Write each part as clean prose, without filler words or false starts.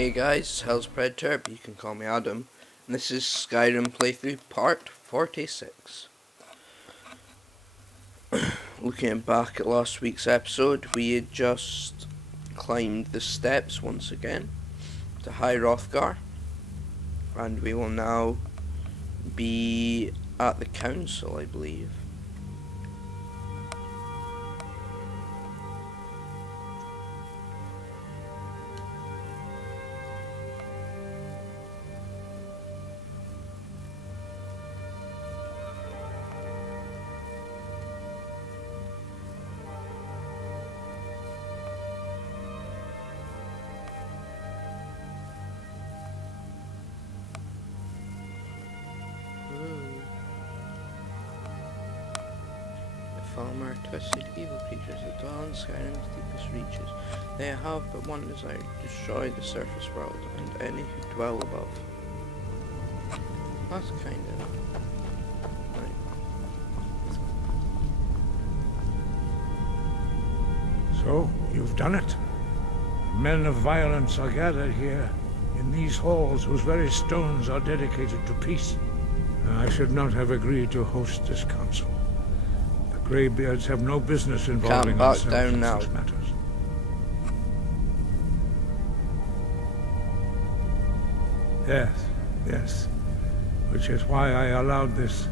Hey guys, Hell's Predator, but you can call me Adam, and this is Skyrim playthrough part 46. Looking back at last week's episode, we had just climbed the steps once again to High Hrothgar, and we will now be at the council, I believe. Falmer, twisted evil creatures that dwell in Skyrim's deepest reaches. They have but one desire, to destroy the surface world and any who dwell above. That's kind of... right. So, you've done it. Men of violence are gathered here, in these halls whose very stones are dedicated to peace. I should not have agreed to host this council. Greybeards have no business involving themselves in such matters. Yes. Which is why I allowed this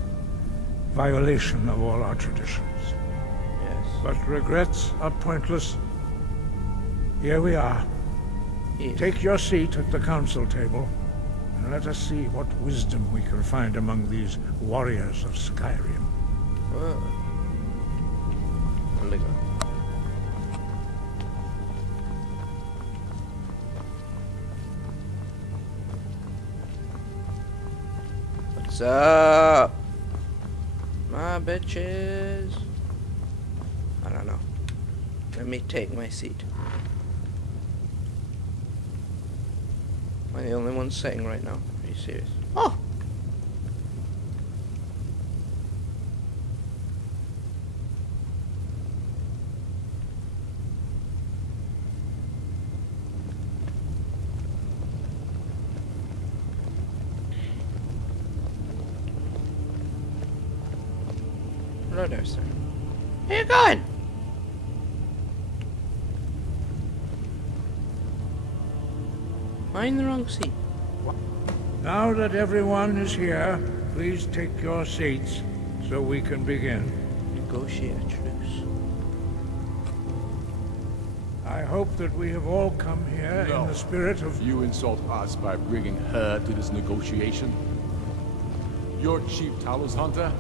violation of all our traditions. Yes. But regrets are pointless. Here we are. Yes. Take your seat at the council table, and let us see what wisdom we can find among these warriors of Skyrim. Oh. What's up, my bitches? I don't know. Let me take my seat. Am I the only one sitting right now? Are you serious? Oh! Hello there, sir. Where you going? Am I in the wrong seat? Now that everyone is here, please take your seats so we can begin. Negotiate a truce. I hope that we have all come here in the spirit of... You insult us by bringing her to this negotiation? You're Chief Talos Hunter?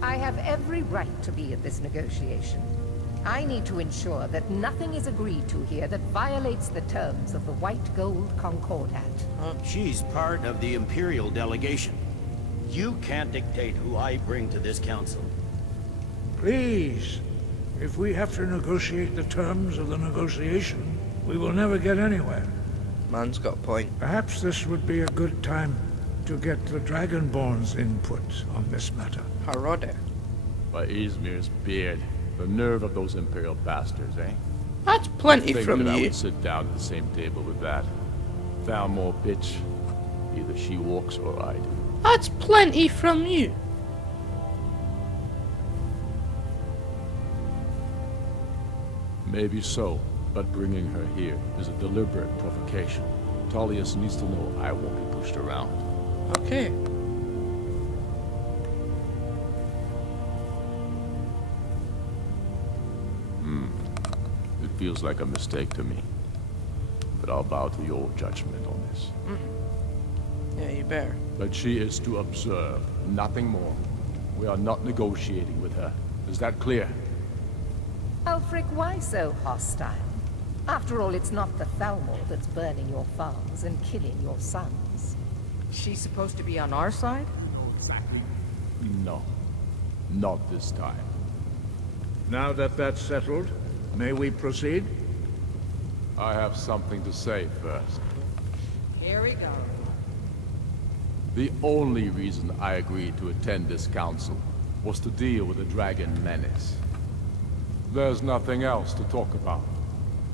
I have every right to be at this negotiation. I need to ensure that nothing is agreed to here that violates the terms of the White Gold Concordat. She's part of the Imperial delegation. You can't dictate who I bring to this council. Please, if we have to negotiate the terms of the negotiation, we will never get anywhere. Man's got a point. Perhaps this would be a good time to get the Dragonborn's input on this matter. Harode. By Izmir's beard. The nerve of those Imperial bastards, eh? That's plenty from I you. would sit down at the same table with that. Thalmor bitch. Either she walks or I do. That's plenty from you. Maybe so, but bringing her here is a deliberate provocation. Tullius needs to know I won't be pushed around. Okay. It feels like a mistake to me. But I'll bow to your judgment on this. Yeah, you better. But she is to observe, nothing more. We are not negotiating with her. Is that clear? Ulfric, why so hostile? After all, it's not the Thalmor that's burning your farms and killing your sons. She's supposed to be on our side? Exactly. No. Not this time. Now that that's settled, may we proceed? I have something to say first. Here we go. The only reason I agreed to attend this council was to deal with the dragon menace. There's nothing else to talk about.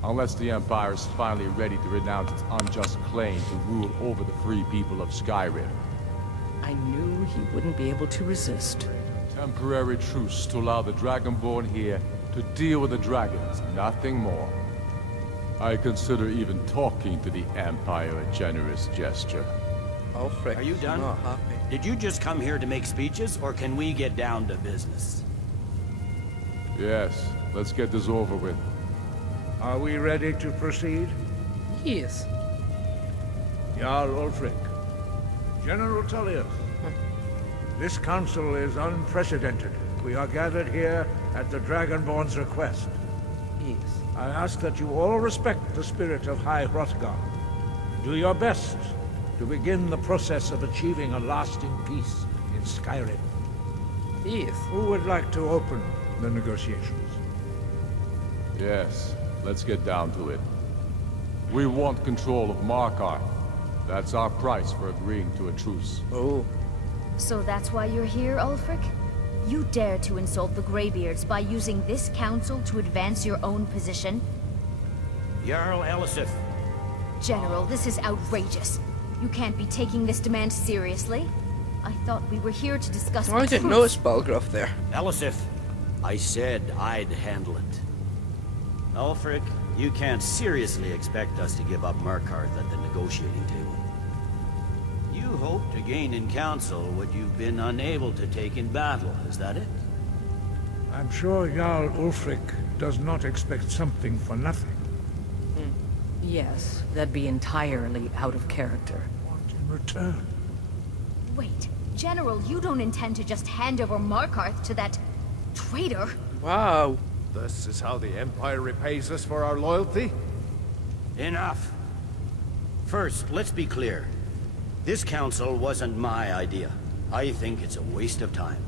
Unless the Empire is finally ready to renounce its unjust claim to rule over the free people of Skyrim. I knew he wouldn't be able to resist. Temporary truce to allow the Dragonborn here to deal with the dragons, nothing more. I consider even talking to the Empire a generous gesture. Ulfric Are you is done? not happy. Did you just come here to make speeches, or can we get down to business? Yes, let's get this over with. Are we ready to proceed? Yes. Jarl Ulfric. General Tullius. This council is unprecedented. We are gathered here at the Dragonborn's request. Yes. I ask that you all respect the spirit of High Hrothgar. Do your best to begin the process of achieving a lasting peace in Skyrim. Yes. Who would like to open the negotiations? Yes, let's get down to it. We want control of Markarth. That's our price for agreeing to a truce. Oh. So that's why you're here, Ulfric? You dare to insult the Greybeards by using this council to advance your own position? Jarl Elisif. General, this is outrageous. You can't be taking this demand seriously. I thought we were here to discuss Oh, I the didn't truce. notice Balgruuf there. Elisif, I said I'd handle it. Ulfric, you can't seriously expect us to give up Markarth at the negotiating table. You hope to gain in council what you've been unable to take in battle, is that it? I'm sure Jarl Ulfric does not expect something for nothing. Yes, that'd be entirely out of character. What in return? Wait, General, you don't intend to just hand over Markarth to that traitor? Wow. This is how the Empire repays us for our loyalty? Enough. First, let's be clear. This council wasn't my idea. I think it's a waste of time.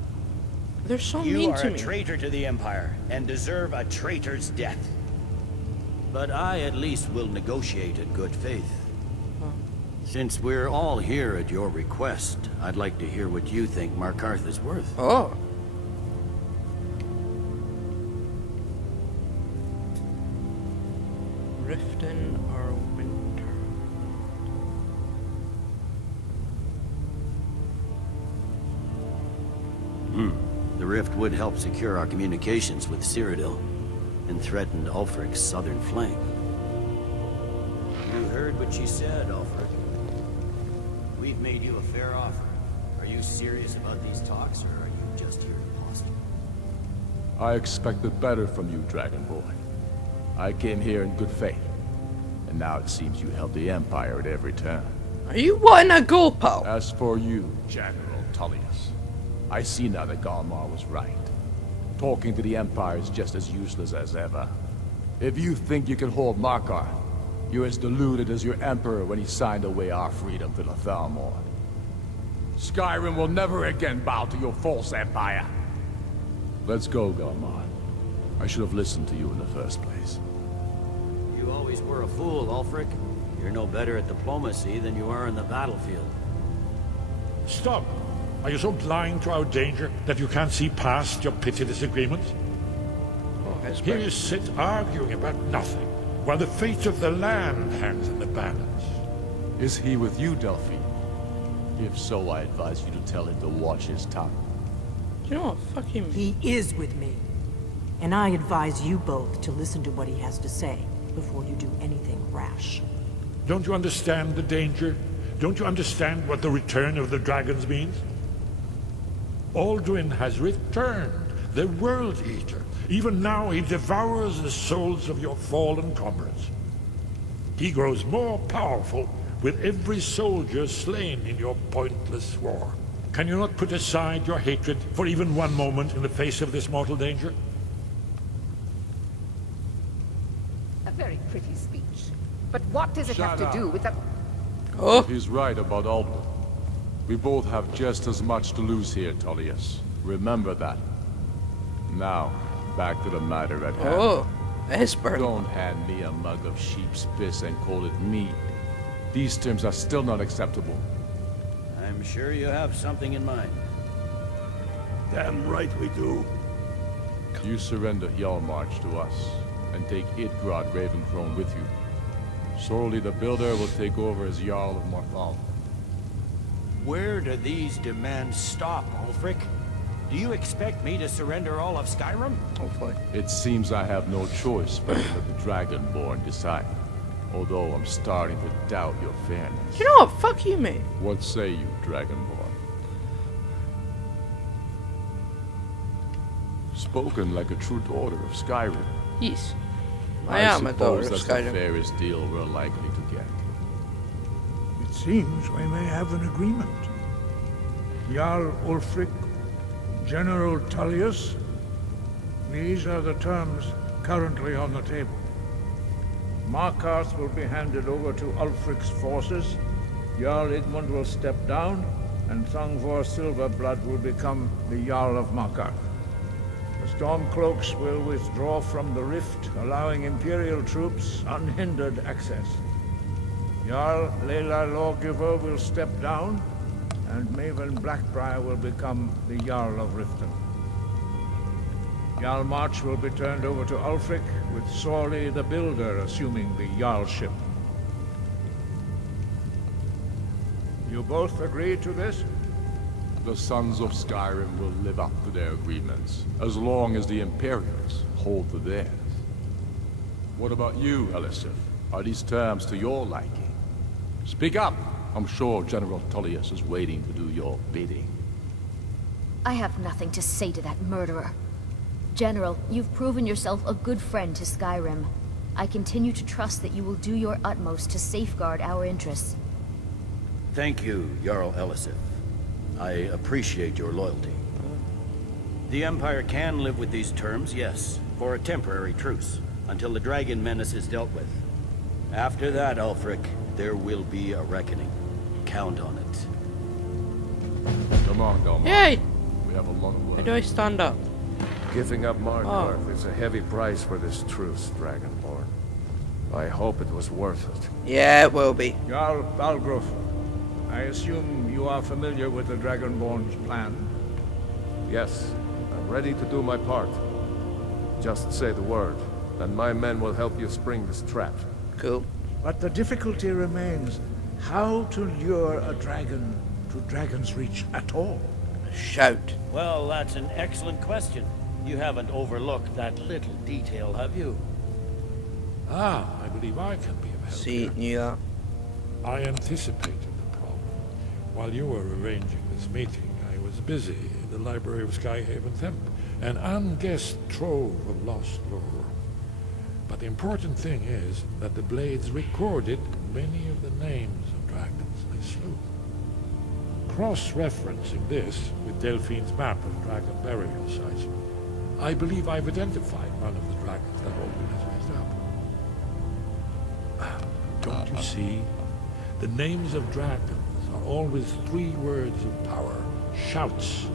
They're so You mean are to a me. traitor to the Empire, and deserve a traitor's death. But I at least will negotiate in good faith. Since we're all here at your request, I'd like to hear what you think Markarth is worth. Oh. Riften or winter? The rift would help secure our communications with Cyrodiil, and threatened Ulfric's southern flank. You heard what she said, Ulfric. We've made you a fair offer. Are you serious about these talks, or are you just here to posture? I expected better from you, Dragonborn. I came here in good faith. And now it seems you help the Empire at every turn. Are you wanting a go, pal? As for you, General Tullius, I see now that Galmar was right. Talking to the Empire is just as useless as ever. If you think you can hold Markarth, you're as deluded as your Emperor when he signed away our freedom to the Thalmor. Skyrim will never again bow to your false empire. Let's go, Galmar. I should have listened to you in the first place. You always were a fool, Ulfric. You're no better at diplomacy than you are in the battlefield. Stop! Are you so blind to our danger that you can't see past your petty disagreements? Oh, that's Here bad. you sit arguing about nothing, while the fate of the land hangs in the balance. Is he with you, Delphine? If so, I advise you to tell him to watch his tongue. Do you know what? Fuck him. He is with me. And I advise you both to listen to what he has to say before you do anything rash. Don't you understand the danger? Don't you understand what the return of the dragons means? Alduin has returned, the World Eater. Even now he devours the souls of your fallen comrades. He grows more powerful with every soldier slain in your pointless war. Can you not put aside your hatred for even one moment in the face of this mortal danger? A very pretty speech. But what does it have Shut to do with the... Oh. He's right about Alduin. We both have just as much to lose here, Tullius. Remember that. Now, back to the matter at hand. Oh. Esper. Don't hand me a mug of sheep's piss and call it mead. These terms are still not acceptable. I'm sure you have something in mind. Damn right we do. You surrender Hjalmarch to us, and take Idgrod Ravencrone with you. Sorely the Builder will take over as Jarl of Morthal. Where do these demands stop, Ulfric? Do you expect me to surrender all of Skyrim? Hopefully. It seems I have no choice but to let the Dragonborn decide. Although I'm starting to doubt your fairness. You know what? Fuck you, mate. What say you, Dragonborn? Spoken like a true daughter of Skyrim. Yes. I am a daughter of suppose that's the Skyrim. fairest deal we're likely to get. It seems we may have an agreement. Jarl Ulfric, General Tullius, these are the terms currently on the table. Markarth will be handed over to Ulfric's forces, Jarl Idmund will step down, and Thongvor Silverblood will become the Jarl of Markarth. The Stormcloaks will withdraw from the rift, allowing Imperial troops unhindered access. Jarl Leila Lawgiver will step down, and Maven Blackbriar will become the Jarl of Riften. Hjalmarch will be turned over to Ulfric, with Sorley the Builder assuming the Jarlship. You both agree to this? The Sons of Skyrim will live up to their agreements, as long as the Imperials hold to theirs. What about you, Elisif? Are these terms to your liking? Speak up! I'm sure General Tullius is waiting to do your bidding. I have nothing to say to that murderer. General, you've proven yourself a good friend to Skyrim. I continue to trust that you will do your utmost to safeguard our interests. Thank you, Jarl Elisif. I appreciate your loyalty. The Empire can live with these terms, yes, for a temporary truce, until the dragon menace is dealt with. After that, Ulfric, there will be a reckoning. Count on it. Come on, Galmar. Yay! We have a lot of work. How do I stand up? Giving up Markarth is a heavy price for this truce, Dragonborn. I hope it was worth it. Yeah, it will be. Jarl Balgruuf, I assume you are familiar with the Dragonborn's plan. Yes, I'm ready to do my part. Just say the word, and my men will help you spring this trap. Cool. But the difficulty remains how to lure a dragon to Dragon's Reach at all. Shout. Well, that's an excellent question. You haven't overlooked that little detail, have you? Ah, I believe I can be of help See, here. knew that. I anticipated the problem. While you were arranging this meeting, I was busy in the library of Skyhaven Temp, an unguessed trove of lost lore. But the important thing is that the blades recorded many of the names of dragons they slew. Cross-referencing this with Delphine's map of dragon burial sites, I believe I've identified one of the dragons that Odin has raised up. Don't you see? The names of dragons are always 3 words of power, shouts.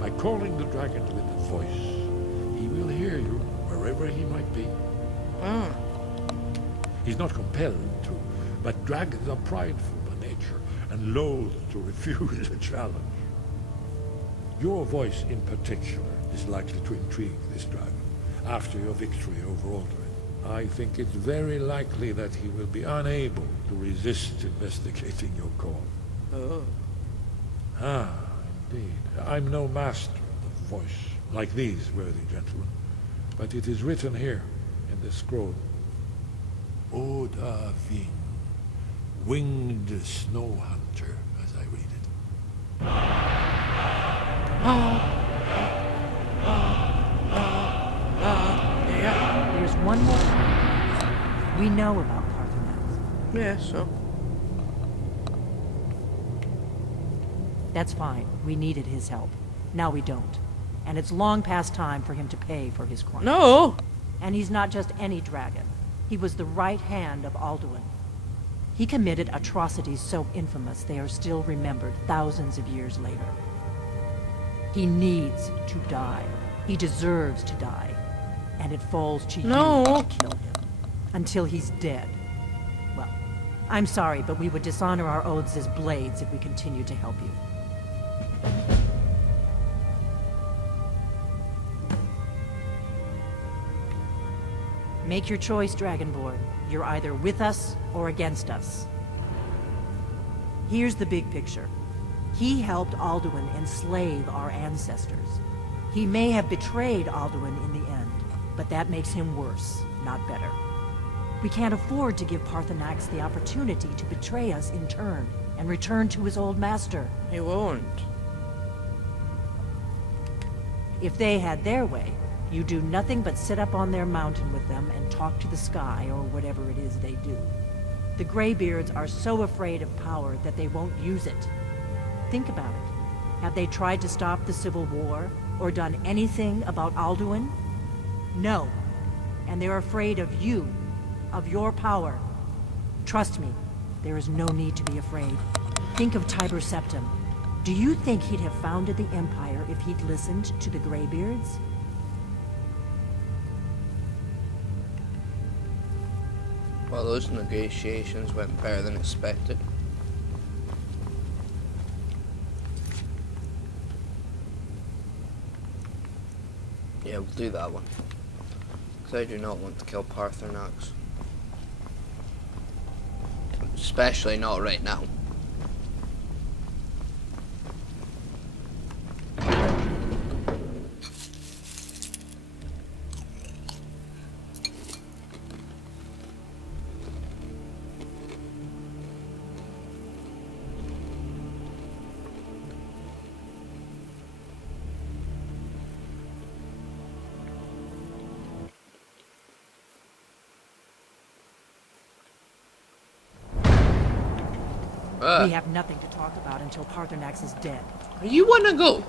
By calling the dragon with a voice, he will hear you wherever he might be. Ah. He's not compelled to, but dragons are prideful by nature and loath to refuse a challenge. Your voice in particular is likely to intrigue this dragon after your victory over Alduin. I think it's very likely that he will be unable to resist investigating your call. Oh. Ah, indeed. I'm no master of the voice, like these worthy gentlemen, but it is written here in this scroll. Oda Ving, winged snow hunter, as I read it. Yeah. There's one more thing. We know about Carthoneth. Yeah, so. That's fine. We needed his help. Now we don't. And it's long past time for him to pay for his crimes. No! And he's not just any dragon. He was the right hand of Alduin. He committed atrocities so infamous they are still remembered thousands of years later. He needs to die. He deserves to die. And it falls to you to kill him. Until he's dead. Well, I'm sorry, but we would dishonor our oaths as blades if we continued to help you. Make your choice, Dragonborn. You're either with us or against us. Here's the big picture. He helped Alduin enslave our ancestors. He may have betrayed Alduin in the end, but that makes him worse, not better. We can't afford to give Paarthurnax the opportunity to betray us in turn and return to his old master. He won't. If they had their way, you do nothing but sit up on their mountain with them and talk to the sky or whatever it is they do. The Greybeards are so afraid of power that they won't use it. Think about it. Have they tried to stop the Civil War or done anything about Alduin? No. And they're afraid of you, of your power. Trust me, there is no need to be afraid. Think of Tiber Septim. Do you think he'd have founded the Empire if he'd listened to the Greybeards? Well, those negotiations went better than expected. Yeah, we'll do that one. Because I do not want to kill Paarthurnax. Especially not right now. We have nothing to talk about until Paarthurnax is dead. You wanna go?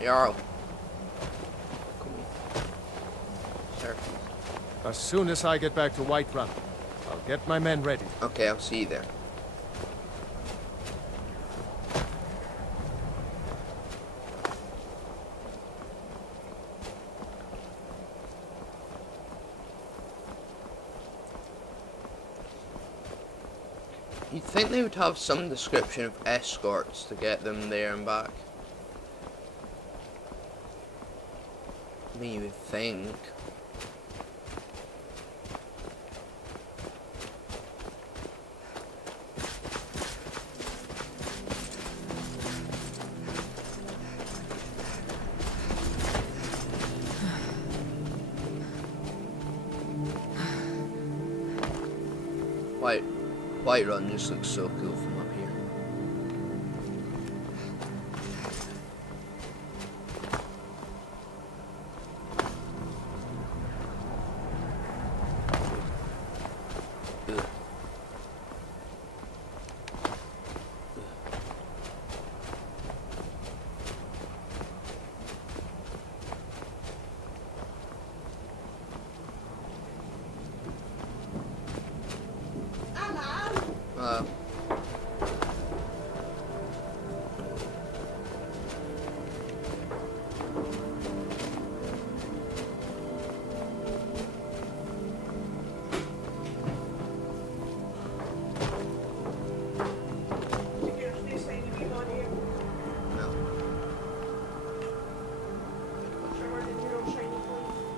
Jarl. Come here. Sir. As soon as I get back to Whiterun, I'll get my men ready. Okay, I'll see you there. You'd think they would have some description of escorts to get them there and back. I mean, you would think. Whiterun just looks so cool from up here. Ugh.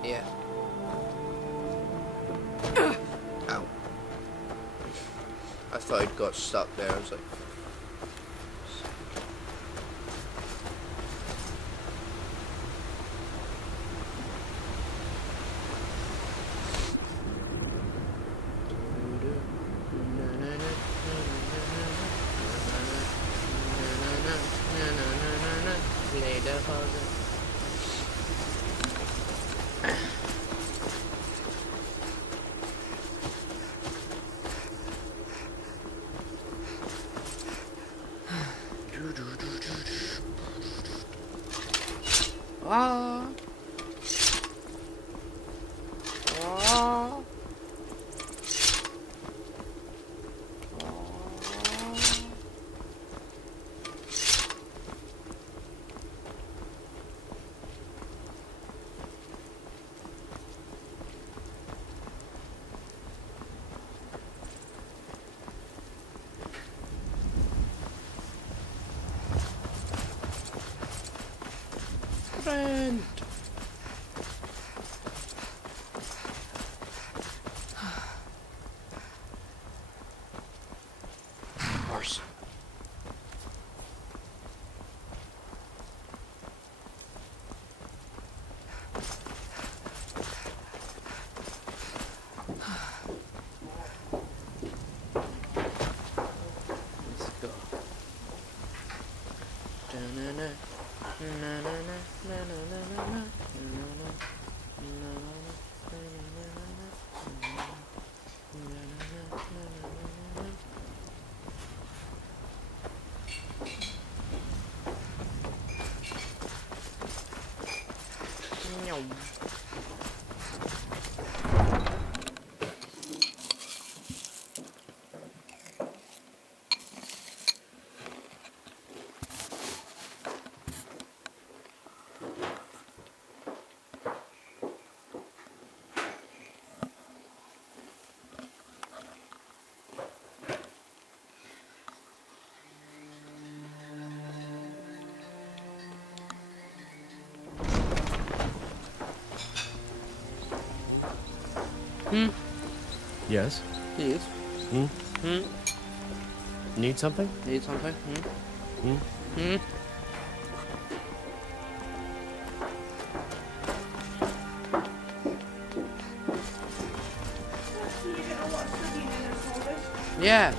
Yeah. Ow. I thought I'd got stuck there. I was like... Ah. Ah. friend. Horse. Let's go. Da-na-na, na-na-na, na-na-na-na-na, na-na-na, na-na-na, na-na-na-na-na-na-na-na-na-na. Meow. Yes? He is. Need something? Need something? Yeah.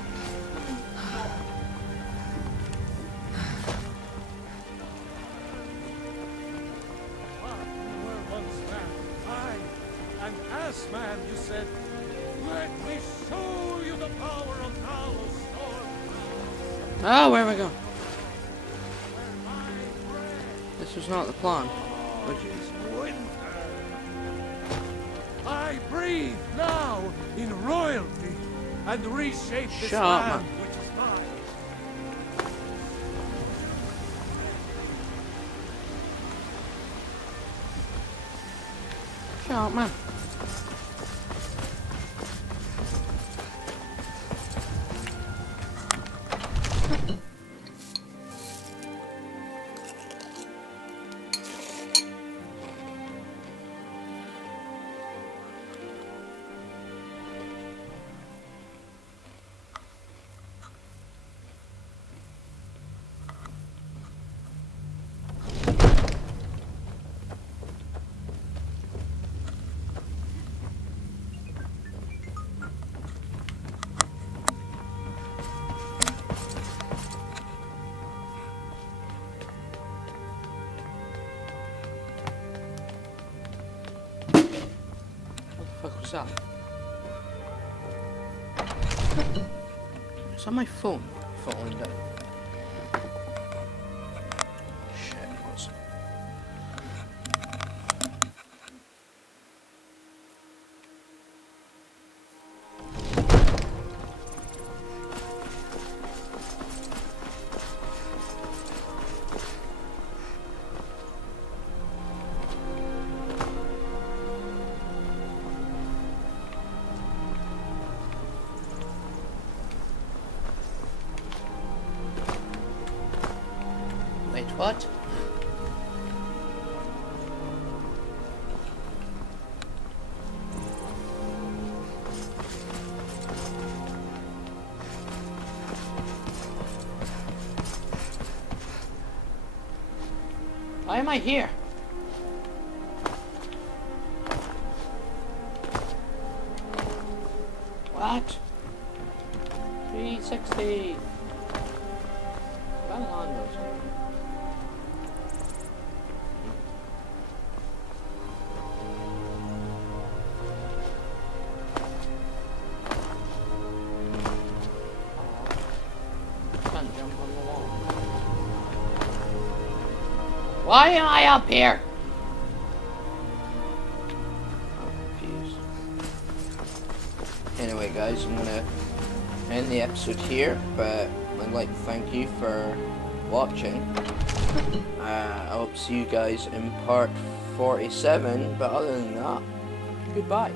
An ass man, you said. Let me show you the power of Talos Storm. Oh, where am I going? This was not the plan. Oh, jeez. I breathe now in royalty and reshape this Shut up, land, man. which is mine. Shut up, man. What the fuck was that? Is that my phone falling down? Shit, it was. Wait, what? Why am I here? What? 360. Come on, Rosa. Can't jump on the wall. Why am I up here? I'm confused. Anyway, guys, I'm gonna end the episode here, but I'd like to thank you for watching. I hope to see you guys in part 47, but other than that, goodbye.